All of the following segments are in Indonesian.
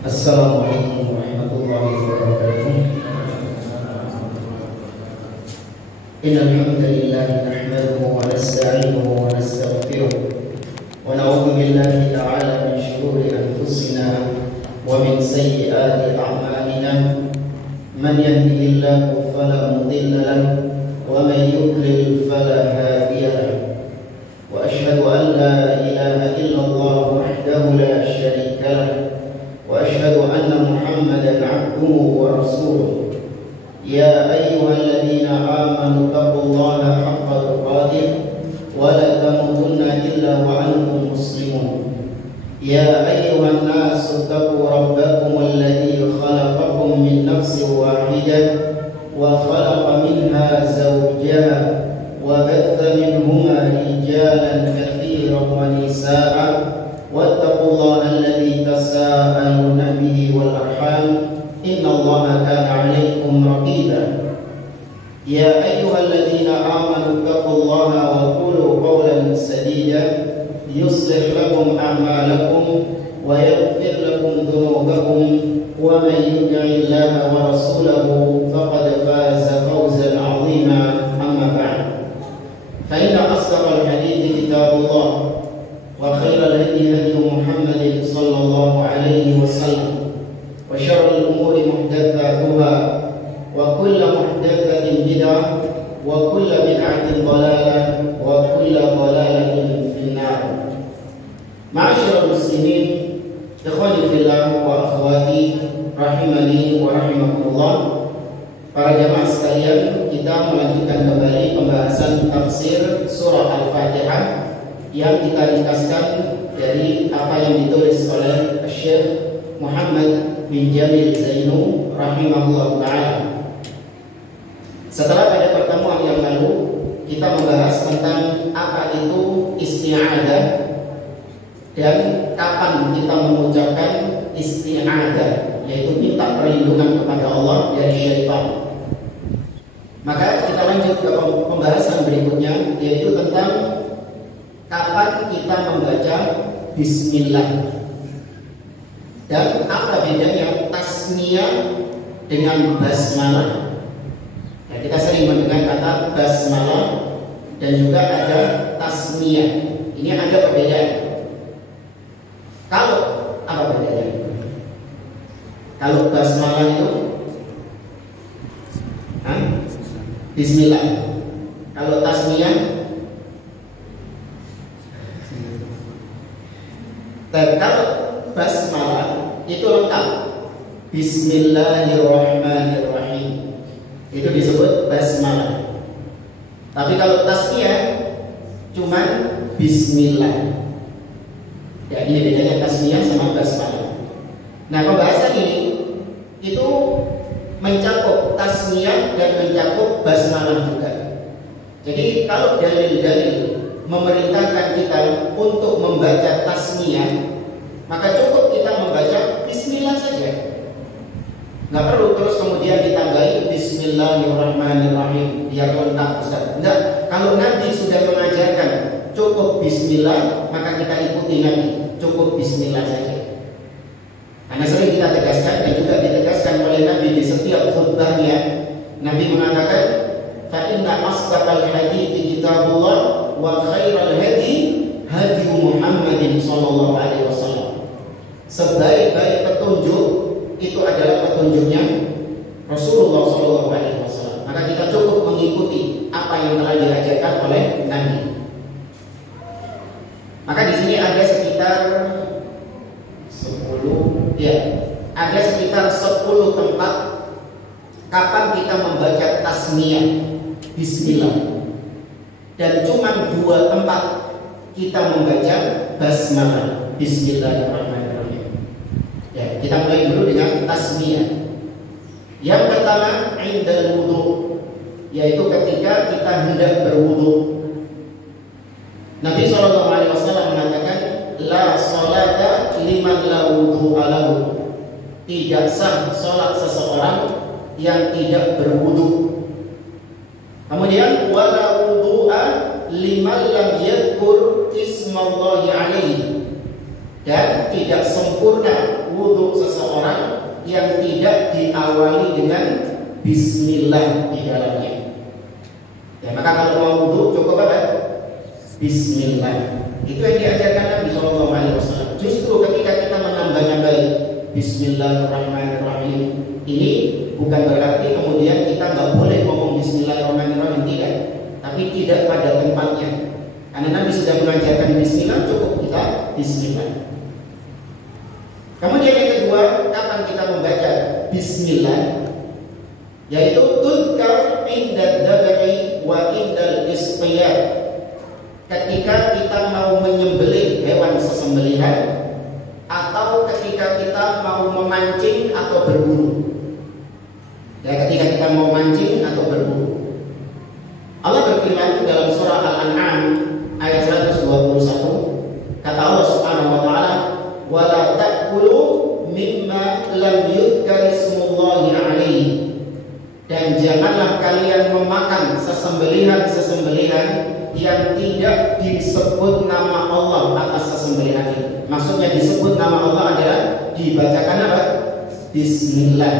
Assalamualaikum warahmatullahi wabarakatuh. Innal hamdalillah nahmaduhu wa nasta'inuhu wa nastaghfiruh wa na'udzu billahi ta'ala min shururi anfusina wa min sayyiati a'malina. Man yahdihillahu fala mudilla lahu wa man yudlil fala hadiya lahu. Wa asyhadu an la ilaha illallah wahdahu la syarika lahu wa asyhadu anna Muhammadan 'abduhu wa rasuluh. Ya ayyuhalladzina amanu taqullaha haqqa tuqatih wa la tamutunna illa wa antum muslimun. Ya ayyuhan nasu taqu rabbakum alladzi khalaqakum min nafsin wahidah wa khalaqa minha zawjaha wa batha minhuma rijalan katsiran wa nisaa'a wattaqullaha alladzi tasaaluna bihi wal arham innallaha kana 'alaikum raqiba. Ya ayyuhalladzina amanu taqullaha wa qulu qawlan sadida yuslih lakum a'malakum wa yaghfir lakum dhunubakum wa man yuti'illaha wa rasulahu faqad faza fawzan 'azima. Amma ba'd. Fa inna asdaqal hadithi kitabullah wa khairal hadi hadi Muhammadin sallallahu alaihi wasallam wa syarrul umuri muhdatsatuha wa kullu muhdatsatin bid'ah wa kullu bid'atin dhalalah wa kullu dhalalatin finnar. Ma'asyiral muslimin, ikhwani fillah wa akhwati rahimani wa rahimakumullah. Para jamaah sekalian, kita melanjutkan kembali pembahasan tafsir surah Al-Fatihah yang kita ringkaskan dari apa yang ditulis oleh Syekh Muhammad bin Jamil Zainu rahimahullah ta'ala. Setelah pada pertemuan yang lalu kita membahas tentang apa itu isti'adah dan kapan kita mengucapkan isti'adah, yaitu minta perlindungan kepada Allah dari syaitan. Maka kita lanjut ke pembahasan berikutnya, yaitu tentang kapan kita membaca bismillah dan apa bedanya tasmiyah dengan basmalah. Ya, kita sering mendengar kata basmalah dan juga ada tasmiyah. Ini ada perbedaan. Kalau apa bedanya? Kalau basmalah itu bismillah. Kalau tasmiyah, dan kalau basmalah itu lengkap, bismillahirrahmanirrahim, itu disebut basmalah. Tapi kalau tasmiyah cuman bismillah. Ya, ini bedanya tasmiyah sama basmalah. Nah, pembahasan ini itu mencakup tasmiyah dan mencakup basmalah juga. Jadi kalau dalil-dalil memerintahkan kita untuk membaca tasmiyah, maka cukup kita membaca bismillah saja. Nggak perlu terus kemudian ditambahi bismillahirrahmanirrahim biar lengkap, Ustaz. Enggak, kalau Nabi sudah mengajarkan cukup bismillah, maka kita ikuti Nabi, cukup bismillah saja. Karena sering kita tegaskan dan juga ditegaskan oleh Nabi di setiap khutbahnya. Nabi mengatakan, fa inna asdaqal hadithi kitabullah wa khairal hadi hadi Muhammadin sallallahu alaihi wasallam. Sebaik-baik petunjuk itu adalah petunjuknya Rasulullah sallallahu alaihi wasallam. Maka kita cukup mengikuti apa yang telah diajarkan oleh Nabi. Maka di sini ada sekitar 10 tempat kapan kita membaca tasmiyah bismillah, dan cuma 2 tempat kita membaca basmalah bismillahirrahmanirrahim. Ya, kita mulai dulu dengan tasmiyah. Yang pertama indal wudu, yaitu ketika kita hendak berwudu. Nabi SAW mengatakan, la salata liman la wudu'a lahu. Tidak sah salat seseorang yang tidak berwudu. Kemudian wala wudu'a liman lam yadhkur ismallahi alaihi. Dan tidak sempurna wudhu seseorang yang tidak diawali dengan bismillah di dalamnya. Ya, maka kalau mau wudhu cukup apa? Bismillah. Itu yang diajarkan Nabi SAW. Justru ketika kita menambah-nambahi Bismillahirrahmanirrahim, ini bukan berarti kemudian kita nggak boleh ngomong Bismillahirrahmanirrahim, tidak. Tapi tidak pada tempatnya. Karena Nabi sudah mengajarkan Bismillah, cukup kita Bismillah. Kemudian yang kedua, kapan kita membaca Bismillah? Yaitu tudkar indad dzabhi wa indal isqiyah. Ketika kita mau menyembelih hewan sesembelihan, atau ketika kita mau memancing atau berburu. Ya, ketika kita mau mancing atau berburu. Allah berfirman dalam surah Al-An'am ayat 121, kata Allah Subhanahu wa taala, "Wa la ta'kulu mimma lam yuzkar ismullahi 'alaihi." Dan janganlah kalian memakan sesembelihan-sesembelihan yang tidak disebut nama Allah atas sesembelihan itu. Maksudnya disebut nama Allah adalah dibacakan apa? Bismillah.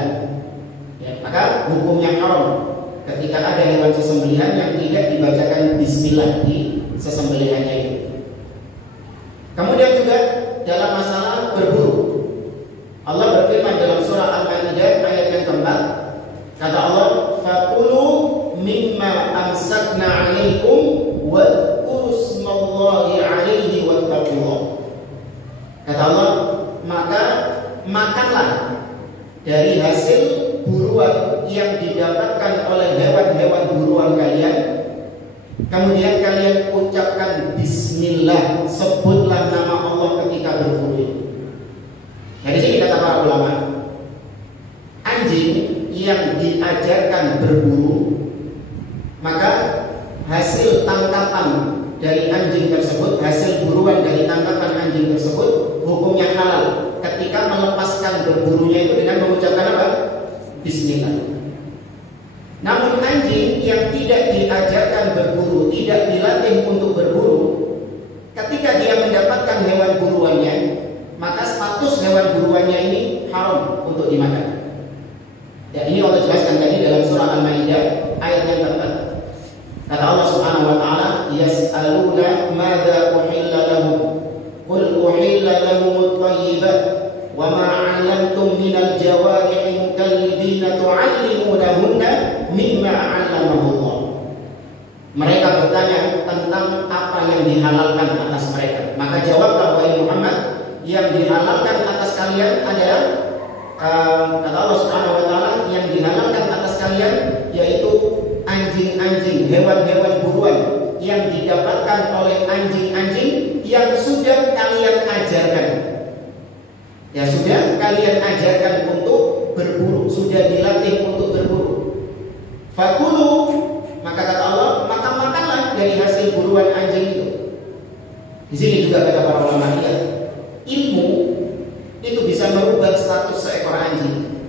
Ya, maka hukumnya haram ketika ada hewan sesembelihan yang tidak dibacakan Bismillah di sesembelihannya itu. Kemudian juga dalam masalah berburu, Allah berfirman dalam surah Al-Maidah ayat yang keempat, kata Allah, "Fakulu mimma amsakna 'alaikum wadhkuru smallahi 'alaihi wattaqullah." Kata Allah, maka makanlah dari hasil buruan yang didapatkan oleh hewan-hewan buruan kalian. Kemudian kalian ucapkan Bismillah, sebutlah nama Allah ketika berburu. Dari sini kata para ulama, anjing yang diajarkan berburu, maka hasil tangkapan dari anjing tersebut, hasil buruan dari tangkapan anjing tersebut hukumnya halal ketika melepaskan berburunya itu dengan mengucapkan apa? Bismillah. Namun anjing yang tidak diajarkan berburu, tidak dilatih untuk berburu, ketika dia mendapatkan hewan buruannya, maka status hewan buruannya ini haram untuk dimakan. Ya, ini Allah jelaskan tadi dalam surah Al-Maidah ayat yang keempat. Kata Allah Subhanahu wa taala, "Yas'aluna madza uhilla lahum, qul uhilla lahum at-thayyibat, wa ma 'allamtum minal jawarihi mukallibina tu'allimunahunna mimma 'allamahullah." Mereka bertanya tentang apa yang dihalalkan atas mereka. Maka jawablah wahai Muhammad, yang dihalalkan atas kalian adalah kata Allah Subhanahu wa taala, yang dihalalkan atas kalian yaitu anjing-anjing, hewan-hewan buruan yang didapatkan oleh anjing-anjing yang sudah kalian ajarkan. Ya, sudah kalian ajarkan untuk berburu, sudah dilatih untuk berburu. Fakulu, maka kata Allah, maka makanlah dari hasil buruan anjing itu. Di sini juga kata para ulama, ya, ilmu itu bisa merubah status seekor anjing.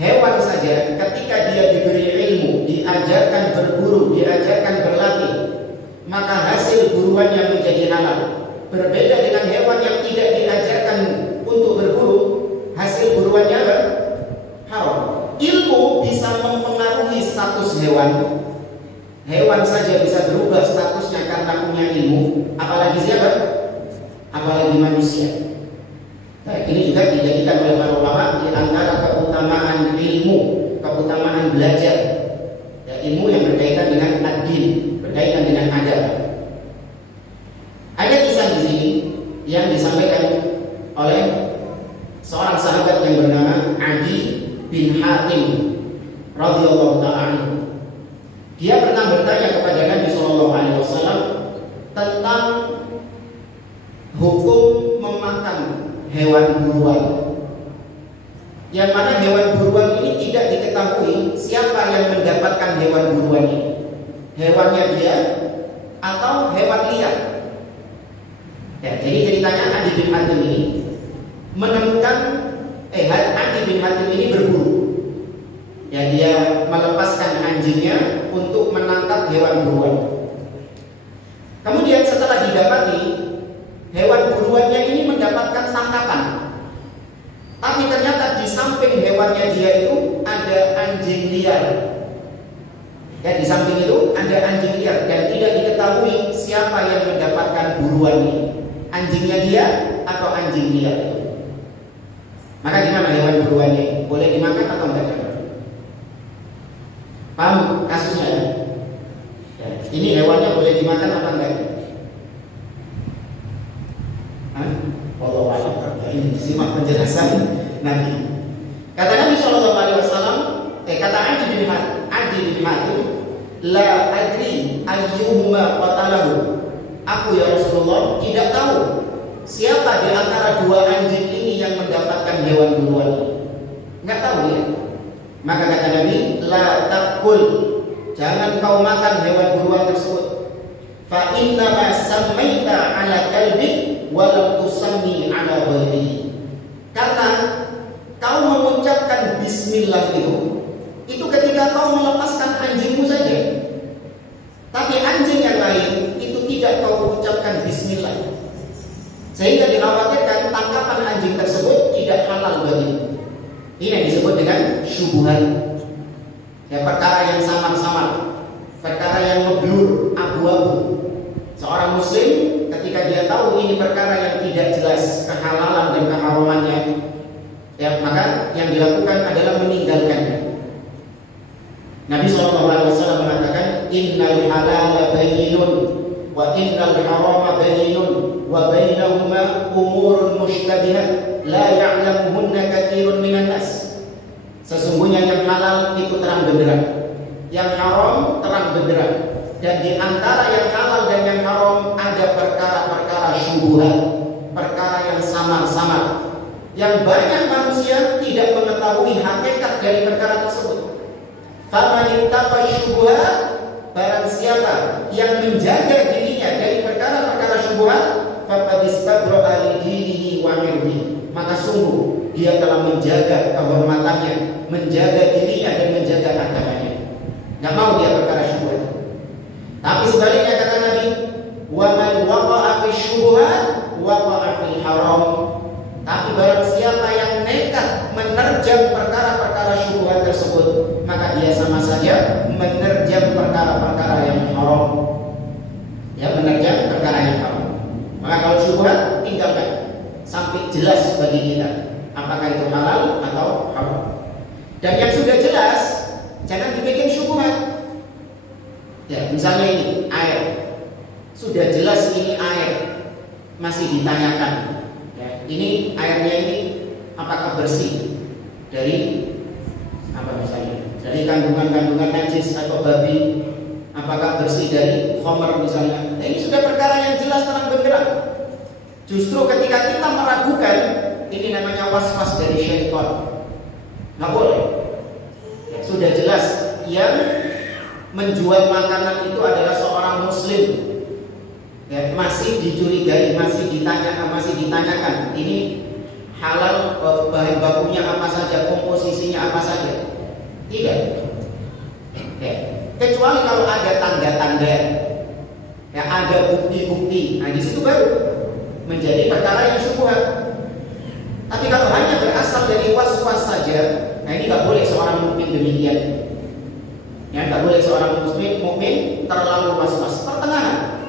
Hewan saja ketika dia diberi ilmu, diajarkan berburu, diajarkan berlatih, maka hasil buruannya menjadi halal. Berbeda dengan hewan yang tidak diajarkan untuk berburu, hasil buruannya apa? Haram. Ilmu bisa mempengaruhi status hewan. Hewan saja bisa berubah statusnya karena punya ilmu, apalagi siapa? Apalagi manusia. Nah, ini juga dijadikan oleh para ulama di antara keutamaan ilmu, keutamaan belajar. Ya, ilmu yang berkaitan dengan ad-din, berkaitan dengan agama. Ada kisah di sini yang disampaikan oleh seorang sahabat yang bernama Adi bin Hatim radhiyallahu ta'ala. Dia pernah bertanya kepada Nabi SAW tentang hukum memakan hewan buruan, yang mana hewan buruan ini tidak diketahui siapa yang mendapatkan hewan buruan ini, hewannya dia atau hewan liar. Ya, jadi ceritanya Adi bin Hatim ini menemukan Adi bin Hatim ini berburu. Ya, dia melepaskan anjingnya untuk menangkap hewan buruan. Kemudian setelah didapati, hewan buruannya ini mendapatkan tangkapan. depannya dia itu ada anjing liar. Ya, di samping itu ada anjing liar dan tidak diketahui siapa yang mendapatkan buruan ini. Anjingnya dia atau anjing liar itu. Maka gimana hewan buruannya? Boleh dimakan atau enggak? Paham kasusnya ya? Ya, ini hewannya boleh dimakan apa enggak? Wallahu a'lam. Ini simak penjelasan Nabi. Kata Nabi SAW, kata Adi bin Hatim, la adri ayyuhuma qatalahu. Aku ya Rasulullah tidak tahu siapa di antara dua anjing ini yang mendapatkan hewan buruan. Enggak tahu ya. Maka kata Nabi, la takul, jangan kau makan hewan buruan tersebut. Fa inna ma sammaita ala kalbi wa lam tusammi ala ghairihi. Karena kau mengucapkan bismillah itu ketika kau melepaskan anjingmu saja. Tapi anjing yang lain itu tidak kau ucapkan bismillah. Sehingga dikhawatirkan tangkapan anjing tersebut tidak halal bagimu. Ini yang disebut dengan syubhat. Ya, perkara yang samar-samar, perkara yang ngeblur, abu-abu. Seorang muslim ketika dia tahu ini perkara yang tidak jelas kehalalan dan keharamannya, ya, maka yang dilakukan adalah meninggalkannya. Nabi SAW mengatakan, innal halala bayyinun wa innal harama bayyinun wa bainahuma umurun mushtabihat la ya'lamuhunna katsirun minan nas. Sesungguhnya yang halal itu terang benderang, yang haram terang benderang, dan di antara yang halal dan yang haram ada perkara-perkara syubhat, perkara yang samar-samar, yang banyak manusia tidak mengetahui hakikat dari perkara tersebut. Faman ittaqa syubhat, barang siapa yang menjaga dirinya dari perkara-perkara syubhat, faqad istabra'a li dinihi wa 'irdihi, maka sungguh dia telah menjaga kehormatannya, menjaga dirinya dan menjaga agamanya. Enggak mau dia perkara syubhat. Tapi sebaliknya kata Nabi, wa man waqa'a fi syubhat waqa'a fil haram. Tapi barang siapa yang nekat menerjam perkara-perkara syubhat tersebut, maka dia sama saja menerjam perkara-perkara yang haram. Ya, menerjam perkara yang haram. Maka kalau syubhat tinggalkan sampai jelas bagi kita apakah itu halal atau haram. Dan yang sudah jelas jangan dibikin syubhat. Ya, misalnya ini air. Sudah jelas ini air, masih ditanyakan. Ya, ini airnya ini apakah bersih dari apa misalnya? Dari kandungan-kandungan najis atau babi, apakah bersih dari khamar misalnya. Nah, ini sudah perkara yang jelas terang benderang. Justru ketika kita meragukan, ini namanya was-was dari syaitan. Nggak boleh. Ya, sudah jelas yang menjual makanan itu adalah seorang muslim. Ya, masih dicurigai, masih ditanyakan. Ini halal, bahan bakunya apa saja, komposisinya apa saja. Tidak. Ya, kecuali kalau ada tanda-tanda, ya, ada bukti-bukti. Nah, di situ baru menjadi perkara yang syubhat. Tapi kalau hanya berasal dari was-was saja, nah ini nggak boleh seorang mukmin demikian. Ya, nggak boleh seorang mukmin terlalu was-was. Pertengahan,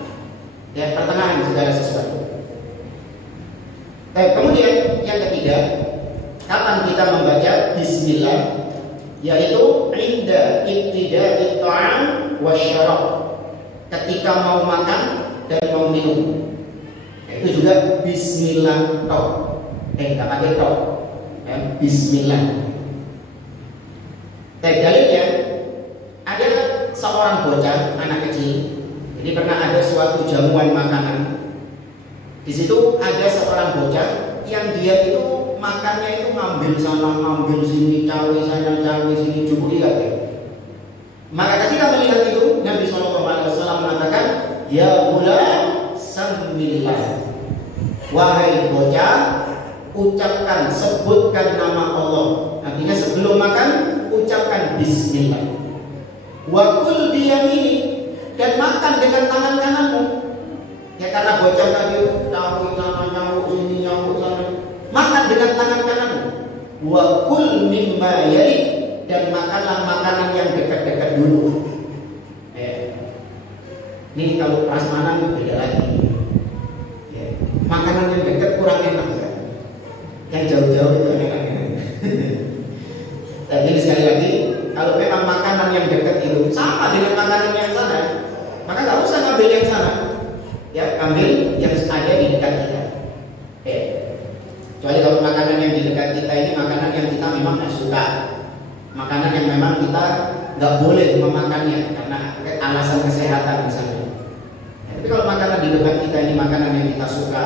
ya, pertengahan segala sesuatu. Kemudian yang ketiga, kapan kita membaca Bismillah, yaitu inda ibtida'i ta'am wa syarab, ketika mau makan dan mau minum. Itu juga Bismillah tok. Nggak pakai tok. Ya, Bismillah. Dalilnya ada seorang bocah, anak kecil. Jadi pernah ada suatu jamuan makanan. Di situ ada seorang bocah yang dia itu makannya itu ngambil sana, ngambil sini, cawe sana, cawe sini, cukup ikat. Maka ketika melihat itu, Nabi SAW mengatakan, ya ghulam, samillah. Wahai bocah, ucapkan, sebutkan nama Allah. Artinya sebelum makan, ucapkan Bismillah. Wa kul biyamini, dan makan dengan tangan kananmu. Ya, karena bocah tadi nyamuk sana, nyamuk sini, nyamuk sana. Makan dengan tangan kananmu. wa kul mimma yali, dan makanlah makanan yang dekat-dekat dulu. Ini kalau prasmanan beda lagi. Makanan yang dekat kurang enak kan? Yang jauh-jauh itu enak. Tapi sekali lagi, kalau memang makanan yang dekat itu sama dengan makanan yang sana, maka nggak usah ngambil yang sana. Ya, ambil yang ada di dekat kita. Kecuali kalau makanan yang di dekat kita ini makanan yang kita memang nggak suka, makanan yang memang kita nggak boleh memakannya karena alasan kesehatan misalnya. Tapi kalau makanan di dekat kita ini makanan yang kita suka,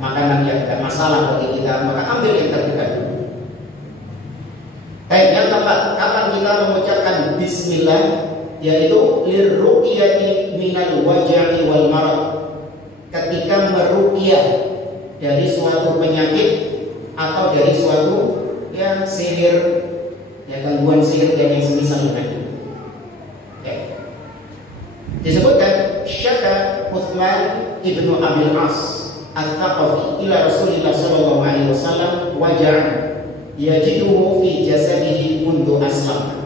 makanan yang tidak masalah bagi kita, maka ambil yang terdekat dulu. Yang keempat, kapan kita mengucapkan Bismillah, yaitu lirruqyati minal waj'i wal marad, ketika meruqyah dari suatu penyakit atau dari suatu yang sihir, ya gangguan sihir dan yang semisal dengan. Disebutkan syaka Uthman ibnu Abil As al-Thaqafi ila Rasulillah sallallahu alaihi wasallam waja'an yajiduhu fi jasadihi mundu aslam.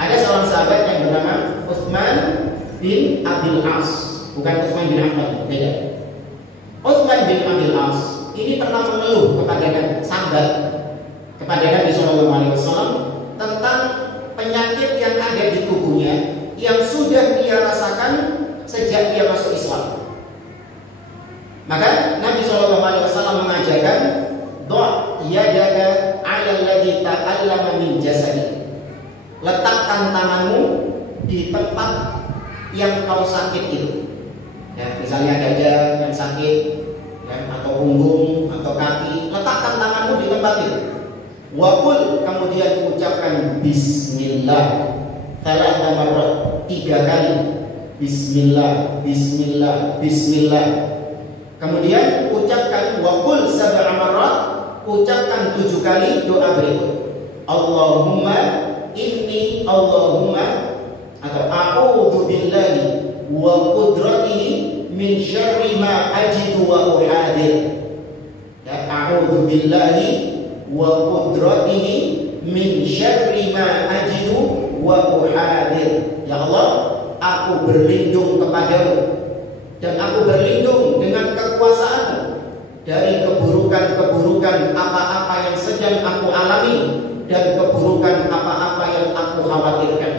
Ada seorang sahabat yang bernama Uthman bin Abil As, bukan Uthman bin Affan, beda. Uthman bin Abil As ini pernah mengeluh kepada sahabat, kepada Nabi sallallahu alaihi wasallam tentang penyakit yang ada di tubuhnya yang sudah dia rasakan sejak dia masuk Islam. Maka Nabi SAW mengajarkan, "Dha' yadaka 'ala alladhi ta'allama min jasadi." Letakkan tanganmu di tempat yang kau sakit itu. Ya, misalnya dada yang sakit, ya, atau punggung atau kaki, letakkan tanganmu di tempat itu. Wa qul, kemudian ucapkan Bismillah. Thalatha marrat, 3 kali. Bismillah, Bismillah, Bismillah. Kemudian ucapkan wa qul sab'a marrat, ucapkan 7 kali doa berikut. Allahumma inni, Allahumma, atau a'udzu billahi wa qudratihi min syarri ma ajidu wa uhadir. Ya, a'udzu billahi wa qudratihi min syarri ma ajidu wa uhadir. Ya Allah, aku berlindung kepadamu dan aku berlindung dengan kekuasaan-Mu dari keburukan-keburukan apa-apa yang sedang aku alami dan keburukan apa-apa yang aku khawatirkan.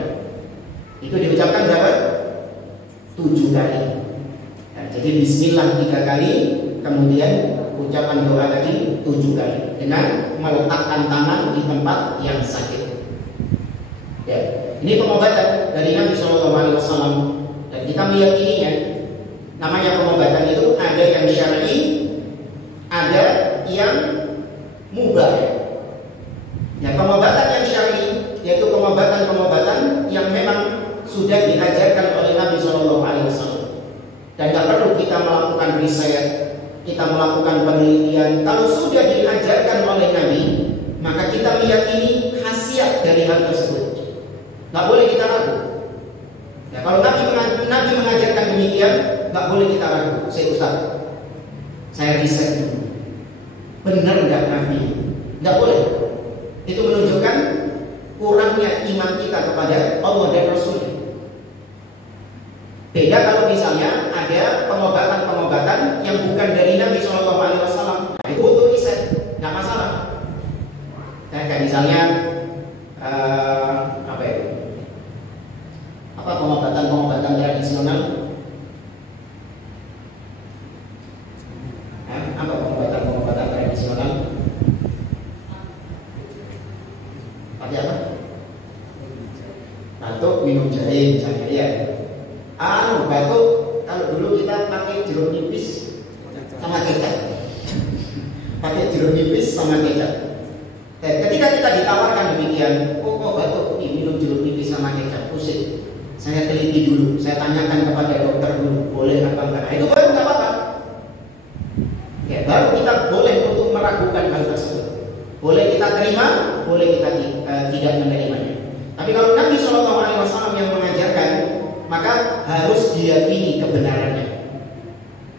Itu diucapkan berapa? 7 kali. Nah, jadi Bismillah 3 kali, kemudian ucapan doa tadi 7 kali dengan meletakkan tangan di tempat yang sakit. Ya, ini pengobatan dari Nabi SAW, dan kita meyakininya. Namanya pengobatan itu ada yang syar'i, ada yang mubah. Ya, pengobatan yang syar'i yaitu pengobatan-pengobatan yang memang sudah diajarkan oleh Nabi SAW, dan tidak perlu kita melakukan riset, kita melakukan penelitian. Kalau sudah diajarkan oleh Nabi, maka kita meyakini khasiat dari hal tersebut. Nggak boleh kita ragu. Ya, kalau Nabi mengajarkan demikian, nggak boleh kita ragu. Saya riset dulu, benar nggak Nabi? Nggak boleh. Itu menunjukkan kurangnya iman kita kepada Allah dan Rasul-Nya. Beda kalau misalnya ada pengobatan-pengobatan yang bukan dari Nabi SAW. Nah, itu butuh riset, nggak masalah. Nah, kayak misalnya pengobatan tradisional. Apa pengobatan tradisional? Pakai apa? Batuk minum jahe misalnya, ya. Batuk kalau dulu kita pakai jeruk nipis sama kecap. Pakai jeruk nipis sama kecap. Ketika kita ditawarkan demikian, kok batuk minum jeruk nipis sama kecap, pusing. Saya teliti dulu, saya tanyakan kepada dokter dulu, boleh apa enggak? Nah, itu baru nggak apa-apa. Ya, baru kita boleh untuk meragukan hal tersebut. Boleh kita terima, boleh kita tidak menerimanya. Tapi kalau Nabi SAW yang mengajarkan, maka harus diyakini kebenarannya.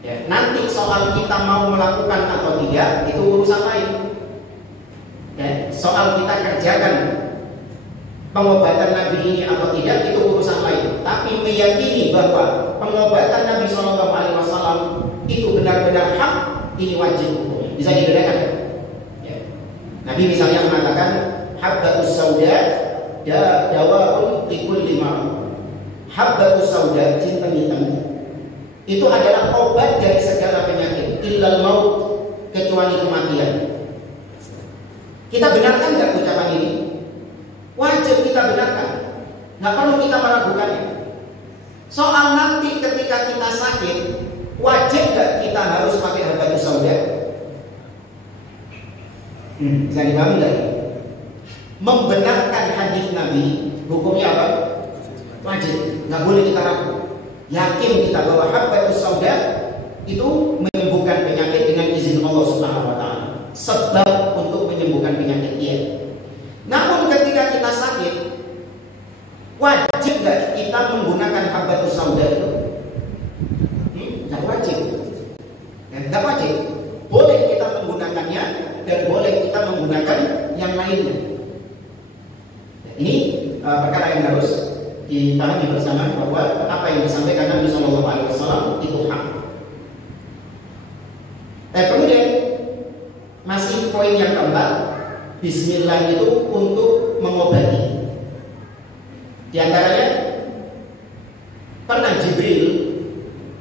Ya, nanti soal kita mau melakukan atau tidak itu urusan lain. Ya, soal kita kerjakan pengobatan Nabi ini atau tidak itu urusan lain. Tapi meyakini bahwa pengobatan Nabi SAW itu benar-benar hak, ini wajib hukumnya. Bisa dibedakan. Ya. Nabi misalnya mengatakan habbatus sauda dawaun likulli marad. Habbatus sauda, jinten hitam, itu adalah obat dari segala penyakit, illal maut, kecuali kematian. Kita benarkan nggak ucapan ini? Wajib kita benarkan, nggak perlu kita meragukannya. Soal nanti ketika kita sakit, wajib nggak kita harus pakai habbatus sauda? Bisa dipahami nggak? Membenarkan hadis Nabi, hukumnya apa? Wajib, nggak boleh kita ragu. Yakin kita bahwa habbatus sauda itu menyembuhkan penyakit dengan izin Allah Subhanahu wa taala. Sebab untuk menyembuhkan penyakit dia. Namun ketika kita sakit, wajib nggak kita menggunakan habbatus sauda itu? Nggak wajib. Nggak wajib. Boleh kita menggunakannya dan boleh kita menggunakan yang lainnya. Ini perkara yang harus dipahami bersama bahwa apa yang disampaikan Nabi SAW itu hak. Kemudian masih poin yang keempat, Bismillah itu untuk mengobati. Di antaranya pernah Jibril,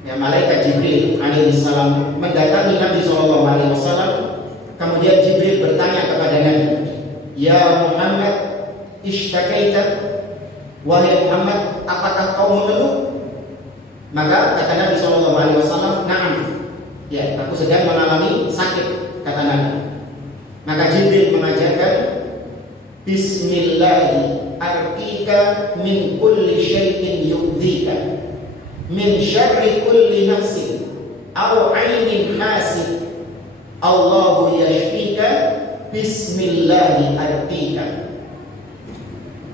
ya malaikat Jibril alaihissalam mendatangi Nabi SAW. Kemudian Jibril bertanya kepada Nabi, Ya Muhammad, ishtakaita, wahai Muhammad, apakah kau mengeluh? Maka kata Nabi SAW, na'am, ya aku sedang mengalami sakit, kata Nabi. Maka Jibril mengajarkan, Bismillahi arqika min kulli syai'in yu'dhika min syarri kulli nafsin aw 'ainin hasid Allahu yashfika Bismillahi arqika.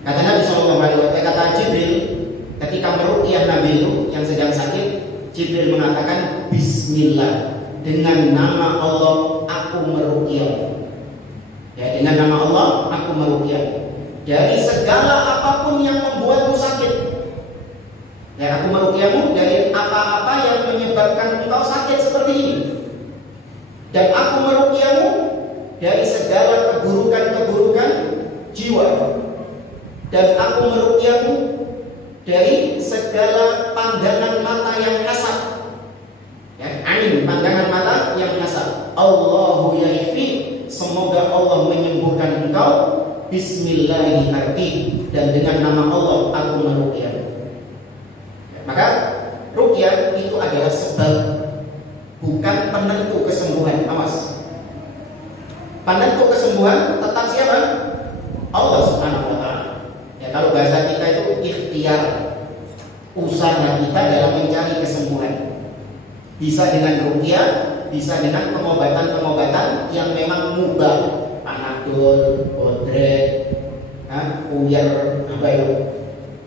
Kata Nabi SAW, kata Jibril ketika meruqyah Nabi itu yang sedang sakit, Jibril mengatakan Bismillah, dengan nama Allah aku meruqyah. Ya, dengan nama Allah aku meruqyah dari segala apapun yang membuatmu sakit. Ya, aku meruqyahmu dari apa-apa yang menyebabkan engkau sakit seperti ini. Dan aku meruqyahmu dari segala keburukan-keburukan jiwa. Dan aku meruqyahmu dari segala pandangan mata yang hasad. Ya, ain, pandangan mata yang hasad. Allahu yashfi, semoga Allah menyembuhkan engkau. Bismillahirrahmanirrahim, dan dengan nama Allah aku meruqyah. Ya, maka ruqyah itu adalah sebab, bukan penentu kesembuhan. Awas. Penentu kesembuhan tetap siapa? Allah Subhanahu wa taala. Ya, kalau bahasa kita itu ikhtiar, usaha kita dalam mencari kesembuhan. Bisa dengan ruqyah, bisa dengan pengobatan-pengobatan yang memang mubah, Panadol, Bodret, Uyer, apa itu?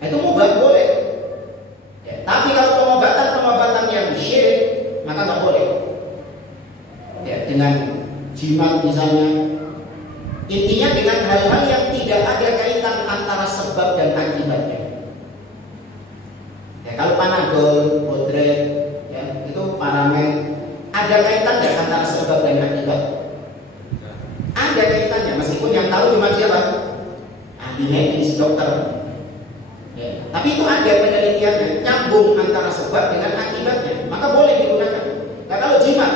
Itu mubah, boleh. Ya, tapi kalau pengobatan-pengobatan yang syirik, maka nggak boleh. Ya, dengan jimat misalnya. Intinya dengan hal-hal yang tidak ada kaitan antara sebab dan akibatnya. Ya, kalau Panadol, Bodret, ya, itu Paramed, ada kaitan tidak antara sebab dan akibat? Ada kaitannya, meskipun yang tahu cuma siapa? Ahli medis, dokter. Ya, tapi itu ada penelitiannya, nyambung antara sebab dengan akibatnya, maka boleh digunakan. Nah, kalau jimat,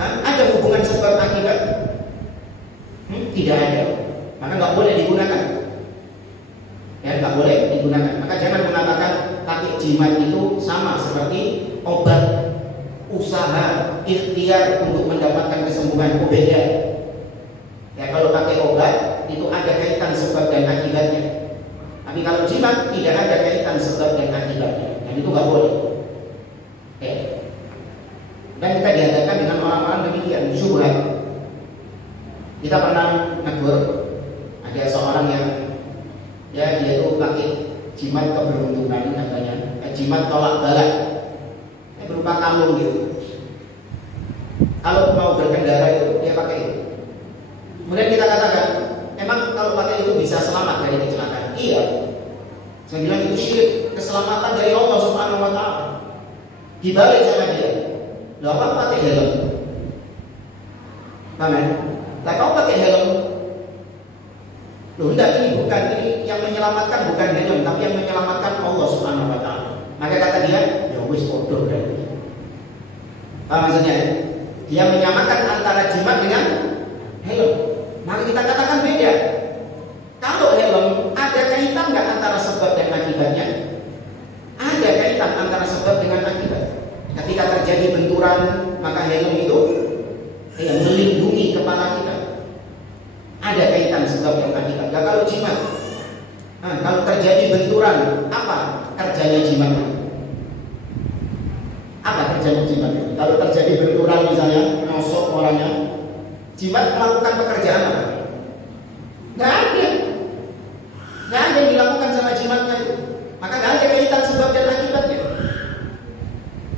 ada hubungan sebab akibat? Tidak ada, maka nggak boleh digunakan. Ya, nggak boleh digunakan. Maka jangan mengatakan pakai jimat itu sama seperti obat, usaha, ikhtiar untuk mendapatkan kesembuhan. Beda. Ya, kalau pakai obat itu ada kaitan sebab dan akibatnya. Tapi kalau jimat tidak ada kaitan sebab dan akibatnya, dan itu nggak boleh. Ya. Dan kita dihadapkan dengan orang-orang demikian, syubhat. Kita pernah negur, ada seorang yang ya dia itu pakai jimat keberuntungan katanya, jimat tolak bala, berupa kalung gitu. Kalau mau berkendara itu dia pakai itu. Kemudian kita bisa selamat dari kecelakaan. Iya. Saya bilang itu syirik, keselamatan dari Allah Subhanahu wa taala. Dibalik sama dia. Loh, apa pakai helm? Paham? Lah kau pakai helm. Loh, enggak, ini bukan, ini yang menyelamatkan bukan helm, tapi yang menyelamatkan Allah Subhanahu wa taala. Maka kata dia, ya wis bodoh berarti. Apa maksudnya? Dia menyamakan antara jimat dengan helm. Maka kita katakan beda. Kalau helm, ada kaitan nggak antara sebab dan akibatnya? Ada kaitan antara sebab dengan akibat. Ketika terjadi benturan, maka helm itu melindungi kepala kita. Ada kaitan sebab dan akibat. Gak kalau jimat. Nah, kalau terjadi benturan, apa kerjanya jimat? Apa kerjanya jimat? Kalau terjadi benturan misalnya, nosok orangnya, jimat melakukan pekerjaan apa? Gak ada. Gak ada yang dilakukan sama jimatnya itu. Maka gak ada kaitan sebab dan akibatnya.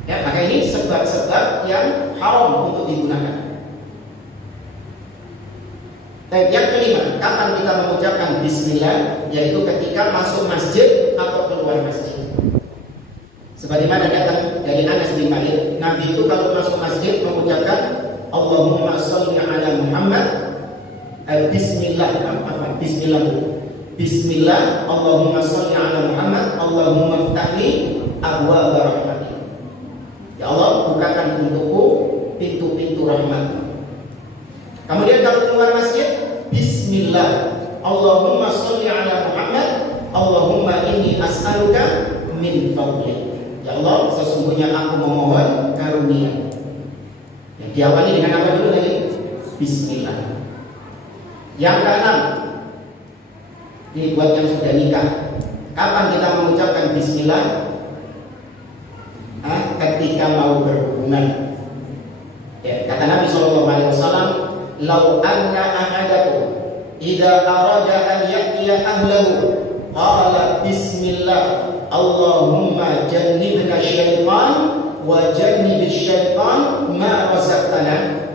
Ya, maka ini sebab-sebab yang haram untuk digunakan. Dan yang kelima, kapan kita mengucapkan bismillah? Yaitu ketika masuk masjid atau keluar masjid. Sebagaimana datang dari Anas bin Malik, Nabi itu kalau masuk masjid mengucapkan Allahumma sholli ala Muhammad, bismillah, bismillah, bismillah, Allahumma sholli ala Muhammad, Allahumma ftahli abwaaba rahmatik. Ya Allah, bukakan untukku pintu-pintu rahmat. Kemudian kalau keluar masjid, bismillah, Allahumma sholli ala Muhammad, Allahumma inni as'aluka min fadlik. Ya Allah, sesungguhnya aku memohon karunia. Yang diawali dengan apa dulu tadi? Bismillah. Yang keenam, ini buat yang sudah nikah. Kapan kita mengucapkan bismillah? Ketika mau berhubungan. Ya, kata Nabi SAW, "Lau anna ahadakum idza arada an ya'tiya ahlahu qala bismillah Allahumma jannibna syaitan wa jannibish syaitan ma razaqtana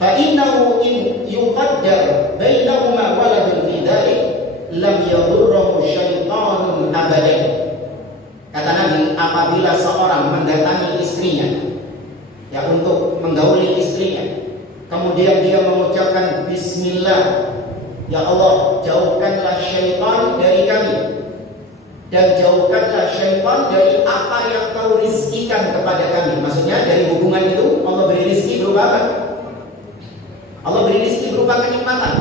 fa innahu in yuqaddar bainahuma waladun fi dhalik lam yadurruhu syaitanun abadan." Kata Nabi, apabila seorang mendatangi istrinya ya untuk menggauli istrinya, kemudian dia mengucapkan bismillah, ya Allah, jauhkanlah syaitan dari kami dan jauhkanlah syaitan dari apa yang kau rizkikan kepada kami. Maksudnya dari hubungan itu Allah beri rizki berupa apa? Allah beri rizki berupa kenikmatan.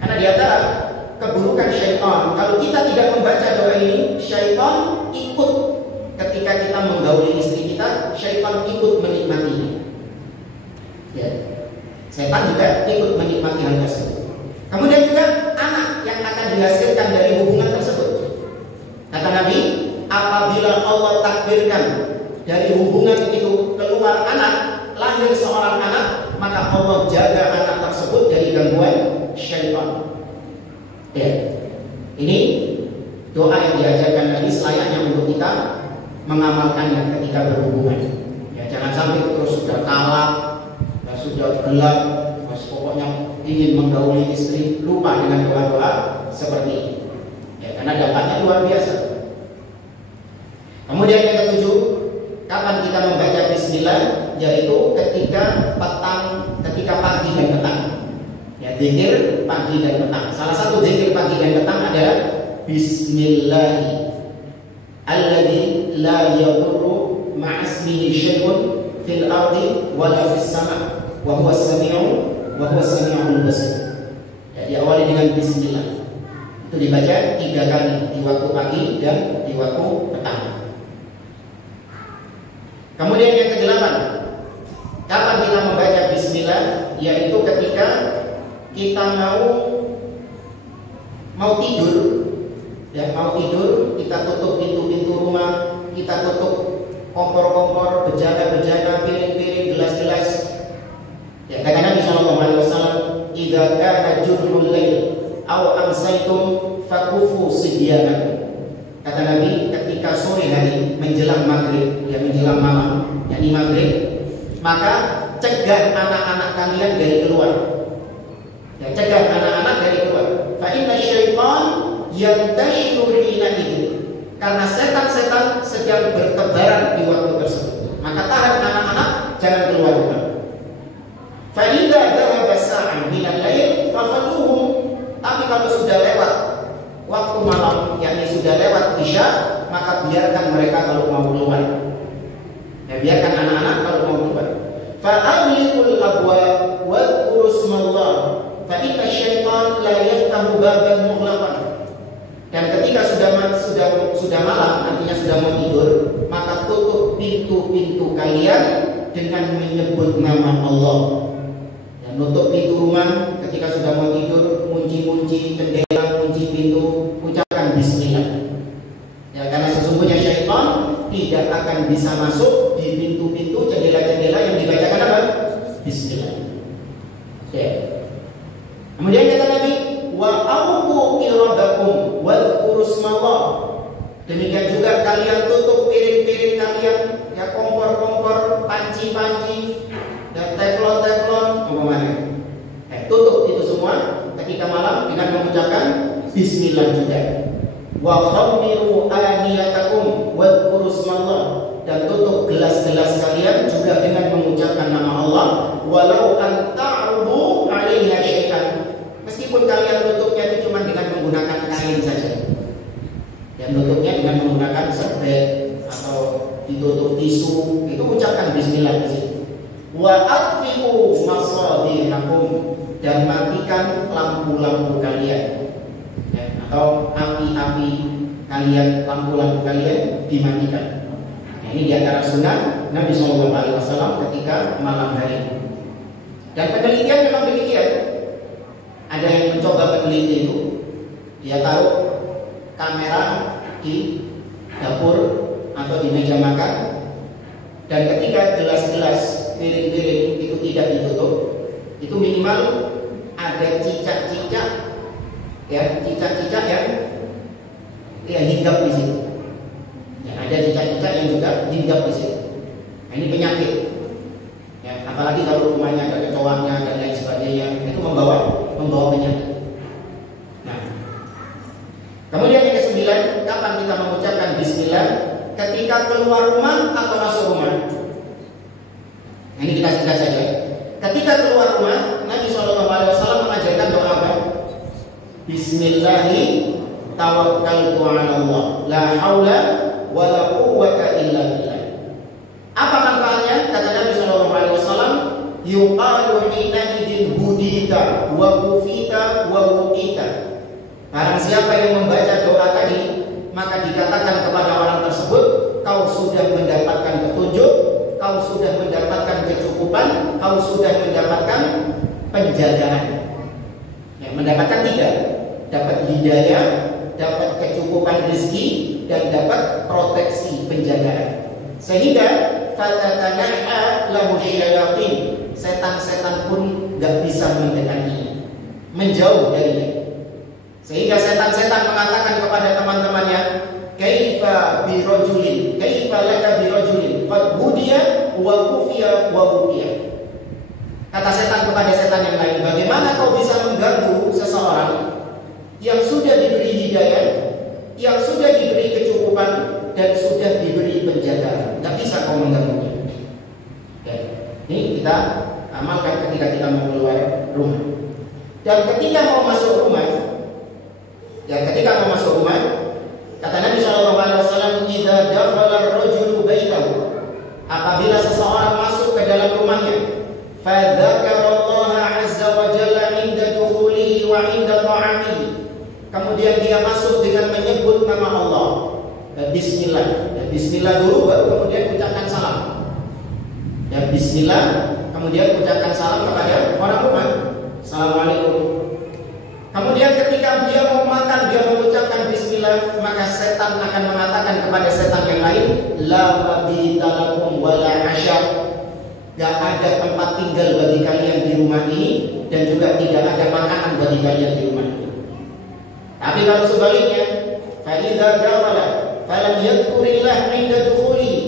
Karena di antara keburukan syaitan, kalau kita tidak membaca doa ini, syaitan ikut ketika kita menggauli istri kita, syaitan ikut menikmatinya. Ya. Setan juga ikut menikmati hal tersebut. Kemudian juga anak yang akan dihasilkan dari hubungan tersebut. Kata Nabi, apabila Allah takdirkan dari hubungan itu keluar anak, lahir seorang anak, maka Allah jaga anak tersebut dari gangguan syaitan. Ya. Ini doa yang diajarkan Nabi selayaknya untuk kita mengamalkannya ketika berhubungan. Ya, jangan sampai terus sudah kalah, sudah gelap, pokoknya ingin menggauli istri, lupa dengan doa-doa seperti ini. Ya, karena dampaknya luar biasa. Kemudian yang ketujuh, kapan kita membaca bismillah? Yaitu ketika pagi dan petang. Ya, zikir pagi dan petang. Salah satu zikir pagi dan petang adalah bismillah alladzi la yadurru ma'asmihi syai'un fil ardi wala fis sama' wa huwa as-sami'ul basir. Ya, diawali dengan bismillah. Itu dibaca 3 kali di waktu pagi dan di waktu petang. Kemudian yang ke-8, kapan kita membaca bismillah? Yaitu ketika kita mau tidur, ya, mau tidur, kita tutup pintu-pintu rumah, kita tutup kompor-kompor, bejana-bejana, piring-piring, gelas-gelas. Ya, kata Nabi SAW, "Idza kana jurhul lail aw amsaytum fakufu sibyanakum." Kata Nabi, ketika sore hari menjelang maghrib, ya menjelang malam, yakni maghrib, maka cegah anak-anak kalian dari keluar. Ya, cegah anak-anak dari keluar. fa inna syaitan yantashiru hina ini. Karena setan-setan sedang bertebaran di waktu tersebut. Maka tahan anak-anak, jangan keluar rumah. Fa idza dhahaba sa'an min al-lail fafatuhum. Tapi kalau sudah lewat waktu malam, yakni sudah lewat isya, maka biarkan mereka kalau mau keluar. Ya, biarkan anak-anak kalau mau keluar. Fa aghliqul abwab wa dhkuru ismallah fa inna syaitan la yaftahu baban mughlaqan. Dan ketika sudah malam, artinya sudah mau tidur, maka tutup pintu-pintu kalian dengan menyebut nama Allah. Dan tutup pintu rumah ketika sudah mau tidur, kunci jendela, kunci pintu, ucapkan bismillah. Ya, karena sesungguhnya syaitan tidak akan bisa masuk di pintu-pintu jendela-jendela yang dibacakan apa? Bismillah. Oke. Kemudian kata Nabi, wa auqu iradakum wa dhkuru ismallah. Demikian juga kalian tutup piring-piring kalian, ya kompor-kompor, panci-panci, dan teflon-teflon, umpamanya. Tutup itu semua ketika malam dengan mengucapkan bismillah juga. Wa khammiru aniyatakum wa dhkuru ismallah. Dan tutup gelas-gelas kalian juga dengan mengucapkan nama Allah. Walau an ta'udu 'alaiha syai'an. Meskipun kalian tutupnya itu cuma dengan menggunakan kain saja. Dan tutupnya dengan menggunakan serbet atau ditutup tisu, itu ucapkan bismillah di situ. Wa atfi'u masabihakum. Dan matikan lampu-lampu kalian. Ya, atau api-api kalian, lampu-lampu kalian dimatikan. Nah, ini diantara sunnah Nabi SAW ketika malam hari. Dan penelitian memang demikian. Ada yang mencoba peneliti itu, dia taruh kamera di dapur atau di meja makan, dan ketika gelas-gelas, piring-piring itu tidak ditutup, itu minimal ada cicak-cicak, ya, cicak-cicak yang hinggap di situ. Ya, ada cicak-cicak yang juga hinggap di situ. Nah, ini penyakit. Ya, apalagi kalau rumahnya ada kecoaknya dan lain sebagainya, itu membawa penyakit. Nah, kemudian yang ke-9, kapan kita mengucapkan bismillah? Ketika keluar rumah atau masuk rumah? Nah, ini kita singkat saja. Ketika keluar rumah, Nabi SAW mengajarkan doa apa? Bismillahi tawakkaltu 'ala Allah, la haula wa la quwwata illa billah. Apa manfaatnya? Kata Nabi SAW, yuqalu hina idin hudita wa kufita wa wuqita. Barang siapa yang membaca doa tadi, maka dikatakan kepada orang tersebut, kau sudah mendapatkan petunjuk, kau sudah mendapatkan kecukupan, kau sudah mendapatkan penjagaan. Ya, mendapatkan 3, dapat hidayah, dapat kecukupan rezeki, dan dapat proteksi penjagaan. Sehingga fatatanaha lahu syayatin, setan-setan pun gak bisa mendekati, menjauh darinya. Sehingga setan-setan mengatakan kepada teman-temannya, kaifa birajulin, kaifa laka birajulin qad hudiya wa kufiya wa wuqiya. Kata setan kepada setan yang lain, bagaimana kau bisa mengganggu seseorang yang sudah diberi hidayah, yang sudah diberi kecukupan, dan sudah diberi penjagaan? Gak bisa kau mengganggunya. Oke. Ini kita amalkan ketika kita mau keluar rumah. Dan ketika mau masuk rumah, kata Nabi SAW, idza dakhala ar-rajulu baitahu, apabila seseorang masuk ke dalam rumahnya, fa dzakarallaha 'azza wa jalla 'inda dukhulihi wa 'inda ta'amihi, kemudian dia masuk dengan menyebut nama Allah, bismillah. Ya, bismillah dulu, baru kemudian ucapkan salam. Ya, bismillah, kemudian ucapkan salam kepada orang rumah. Assalamualaikum. Kemudian ketika dia mau makan, dia mengucapkan bismillah, maka setan akan mengatakan kepada setan yang lain, la mabita lakum wa la asya. Gak ada tempat tinggal bagi kalian di rumah ini, dan juga tidak ada makanan bagi kalian di rumah ini. Tapi kalau sebaliknya, fa idza dakhala falam yadhkurillah 'inda dukhulihi,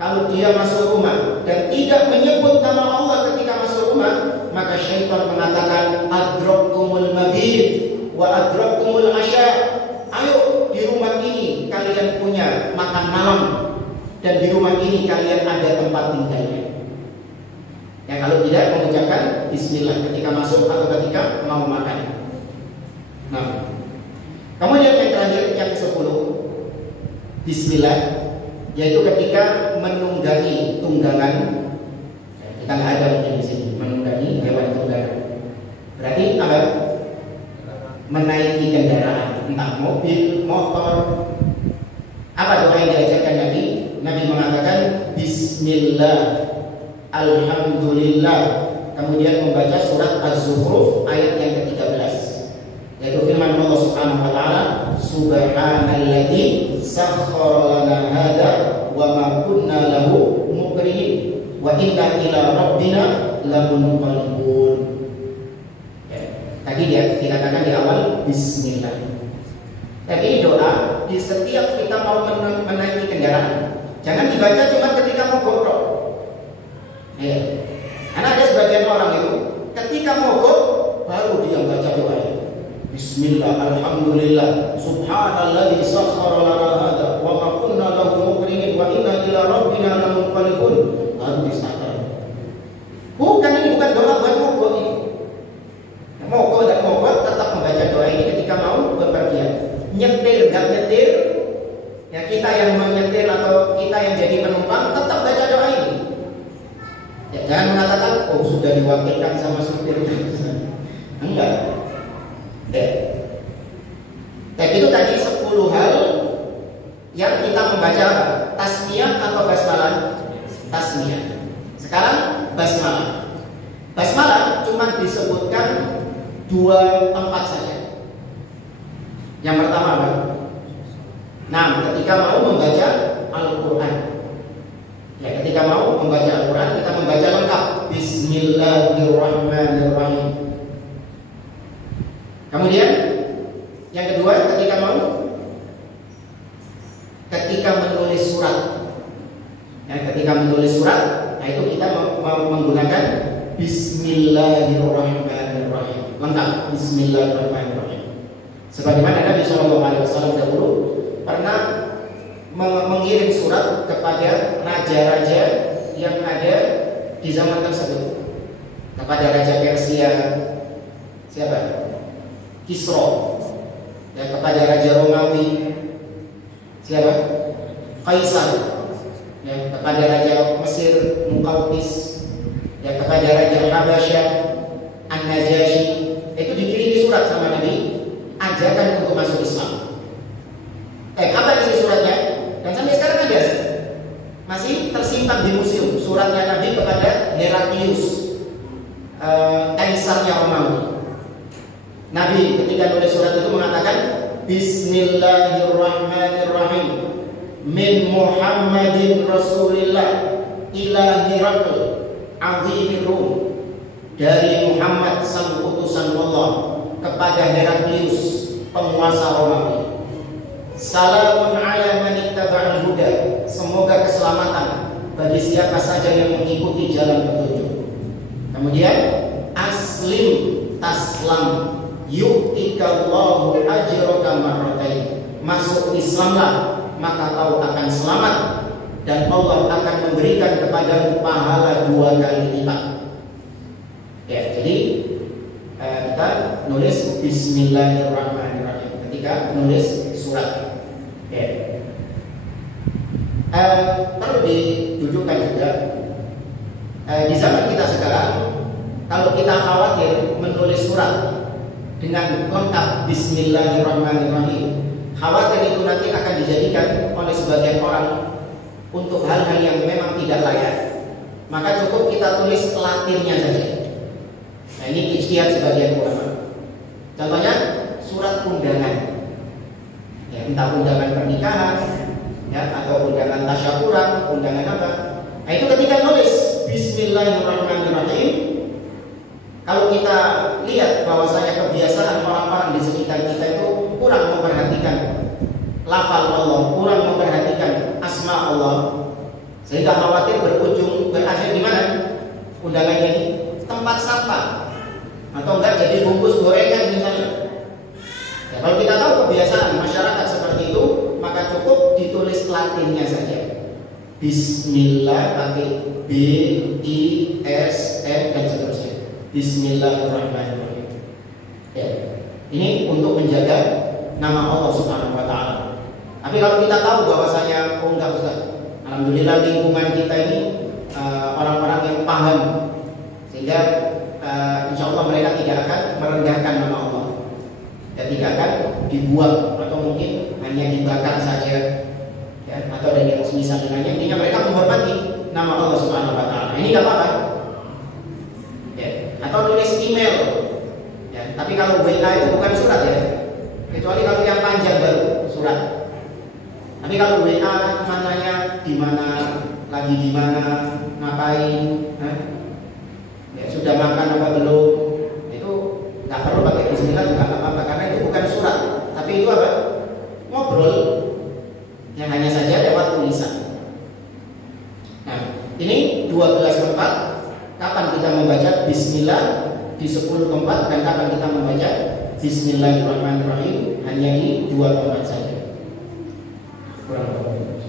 kalau dia masuk rumah dan tidak menyebut nama Allah ketika masuk rumah, maka syaitan mengatakan adraktumul mabit wa adraktumul asya. Ayo, di rumah ini kalian punya makan malam, dan di rumah ini kalian ada tempat tinggalnya. Ya, kalau tidak mengucapkan bismillah ketika masuk atau ketika mau makan. Nah, kemudian yang terakhir yang ke-10, bismillah, yaitu ketika menunggangi tunggangan. Kita nggak ada mungkin di sini menunggangi hewan tunggangan. Berarti apa? Menaiki kendaraan, entah mobil, motor. Apa doa yang diajarkan Nabi? Nabi mengatakan bismillah, alhamdulillah, kemudian membaca surat Az-Zukhruf ayat yang ke-13, yaitu firman Allah Subhanahu wa taala, subhanalladzi sakhkhara lana hadza wa ma kunna lahu muqrinin wa inna ila rabbina lamunqalibun. Tadi dia dikatakan di awal bismillah. Tapi doa di setiap kita mau menaiki kendaraan, jangan dibaca cuma ketika mau godok. Ya. Karena ada sebagian orang itu ketika mogok baru dia baca doa. Bismillah, alhamdulillah, subhanalladzi sakhkhara lana hadza wa ma kunna lahu muqrinin wa inna ila rabbina lamunqalibun. Baru disahkan. Bukan, ini bukan doa buat mogok ini. Mogok dan mogok tetap membaca doa ini ketika mau bepergian. Nyetir enggak nyetir, ya kita yang menyetir atau kita yang jadi penumpang tetap baca doa ini. Ya, jangan mengatakan, oh sudah diwakilkan sama supir. Enggak. Tapi itu tadi 10 hal yang kita membaca tasmiyah atau basmalah. Tasmiyah. Sekarang basmalah. Basmalah cuma disebutkan 2 tempat saja. Yang pertama apa? Nah, ketika mau membaca Al-Quran. Ya, ketika mau membaca Al-Quran, kita membaca lengkap Bismillahirrahmanirrahim. Kemudian yang kedua, ketika menulis surat. Ya, ketika menulis surat, nah itu kita mau menggunakan Bismillahirrahmanirrahim. Lengkap Bismillahirrahmanirrahim. Sebagaimana Nabi SAW dahulu pernah mengirim surat kepada raja-raja yang ada di zaman tersebut, kepada Raja Persia, siapa? Kisra. Ya, kepada Raja Romawi, siapa? Kaisar. Ya, kepada Raja Mesir, Muqawqis. Ya, kepada Raja Habasyah, An-Najasyi. Itu dikirimi surat sama Nabi, ajakan untuk masuk Islam. Apa isi suratnya? Dan sampai sekarang ada, masih tersimpan di museum suratnya Nabi kepada Heraklius, kaisarnya Romawi. Nabi ketika nulis surat itu mengatakan Bismillahirrahmanirrahim min Muhammadin Rasulillah ila Herakl azimir Rum, dari Muhammad sang utusan Allah kepada Heraklius penguasa Romawi. Salamun ala man ittaba'al huda, semoga keselamatan bagi siapa saja yang mengikuti jalan petunjuk. Kemudian aslim taslam yu'tikallahu ajraka marratain, masuk Islamlah maka kau akan selamat dan Allah akan memberikan kepadamu pahala 2 kali lipat. Ya, jadi kita nulis Bismillahirrahmanirrahim ketika nulis surat. Ya. Perlu didudukkan juga di zaman kita sekarang, kalau kita khawatir menulis surat dengan lengkap Bismillahirrahmanirrahim, khawatir itu nanti akan dijadikan oleh sebagian orang untuk hal-hal yang memang tidak layak, maka cukup kita tulis Latinnya saja. Nah, ini ijtihad sebagian ulama. Contohnya surat undangan, ya, entah undangan pernikahan, ya, atau undangan tasyakuran, undangan apa. Nah, itu ketika nulis Bismillahirrahmanirrahim, kalau kita lihat bahwasanya kebiasaan orang-orang di sekitar kita itu kurang memperhatikan lafal Allah, kurang memperhatikan asma Allah, sehingga khawatir berujung berakhir di mana undangannya ini? Tempat sampah, atau enggak jadi bungkus gorengan misalnya. Latinnya saja. Bismillah pakai B, I, S, N dan seterusnya. Bismillahirrahmanirrahim. Ya. Ini untuk menjaga nama Allah Subhanahu wa taala. Tapi kalau kita tahu bahwasanya enggak Ustaz. Alhamdulillah lingkungan kita ini orang-orang yang paham, sehingga insya Allah mereka tidak akan merendahkan nama Allah dan tidak akan dibuang atau mungkin hanya dibakar saja, ya, atau ada yang semisal dengannya. Intinya mereka menghormati nama Allah Subhanahu wa taala. Ini enggak apa-apa. Ya. Atau tulis email. Ya, tapi kalau WA itu bukan surat ya. Kecuali kalau yang panjang baru surat. Tapi kalau WA mananya di mana, lagi di mana, ngapain, ya, sudah makan apa belum, itu nggak perlu pakai bismillah juga nggak apa-apa, karena itu bukan surat, tapi itu apa? Ngobrol yang hanya saja lewat tulisan. Nah, ini 12 tempat kapan kita membaca bismillah, di 10 tempat, dan kapan kita membaca bismillahirrahmanirrahim hanya di 2 tempat saja. Kurang lebih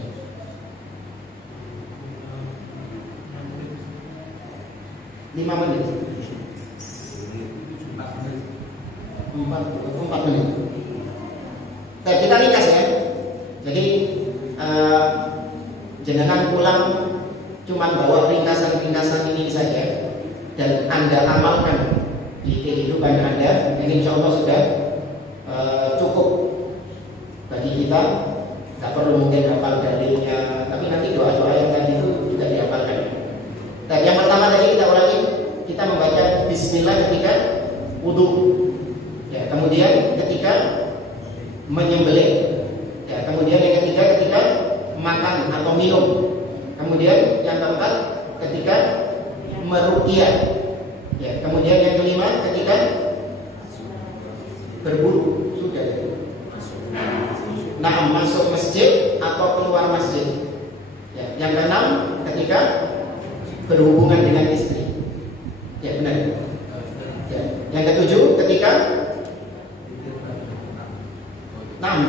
5 menit. 4 menit. Nah, kita ringkas ya. Jadi jenengan pulang cuma bawa ringkasan-ringkasan ini saja dan Anda amalkan di kehidupan Anda, ini insya Allah sudah cukup bagi kita. Tidak perlu mungkin hafal dalilnya, tapi nanti doa-doa yang tadi itu juga dihafalkan. Nah, yang pertama tadi kita ulangi, kita membaca bismillah ketika wudu, ya, kemudian ketika menyembelih, ya, kemudian yang ketiga ketika makan atau minum, kemudian yang keempat ketika meruqyah, ya, kemudian yang kelima ketika berburu, sudah. Nah, masuk masjid atau keluar masjid, ya. Yang keenam ketika berhubungan dengan istri, ya, benar, ya. Yang ketujuh ketika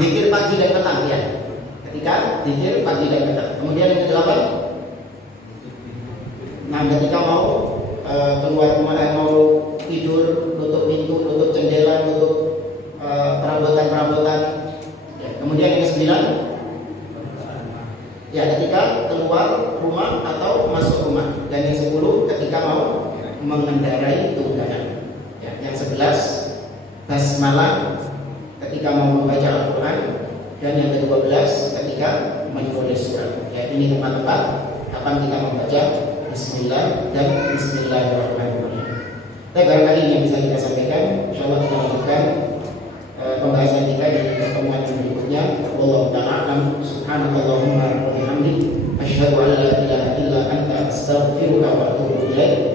zikir pagi dan petang, ya, ketika zikir pagi dan petang. Kemudian yang kedelapan, ketika mau keluar rumah, mau tidur, tutup pintu, tutup jendela, tutup perabotan. Kemudian yang ke-9, ya, ketika keluar rumah atau masuk rumah. Dan yang 10 ketika mau mengendarai tunggangan, ya. Yang 11 basmalah ketika mau membaca Al-Quran. Dan yang ke-12 ketika menulis surat, ya. Ini tempat-tempat kapan kita membaca bismillah dan bismillahirrahmanirrahim. Tapi barangkali yang bisa kita sampaikan, insyaallah kita lanjutkan pembahasan kita di pertemuan berikutnya. Wallahu ta'ala a'lam. Subhanakallahumma wa bihamdik, asyhadu an la ilaha illa anta, astaghfiruka wa atubu ilaik.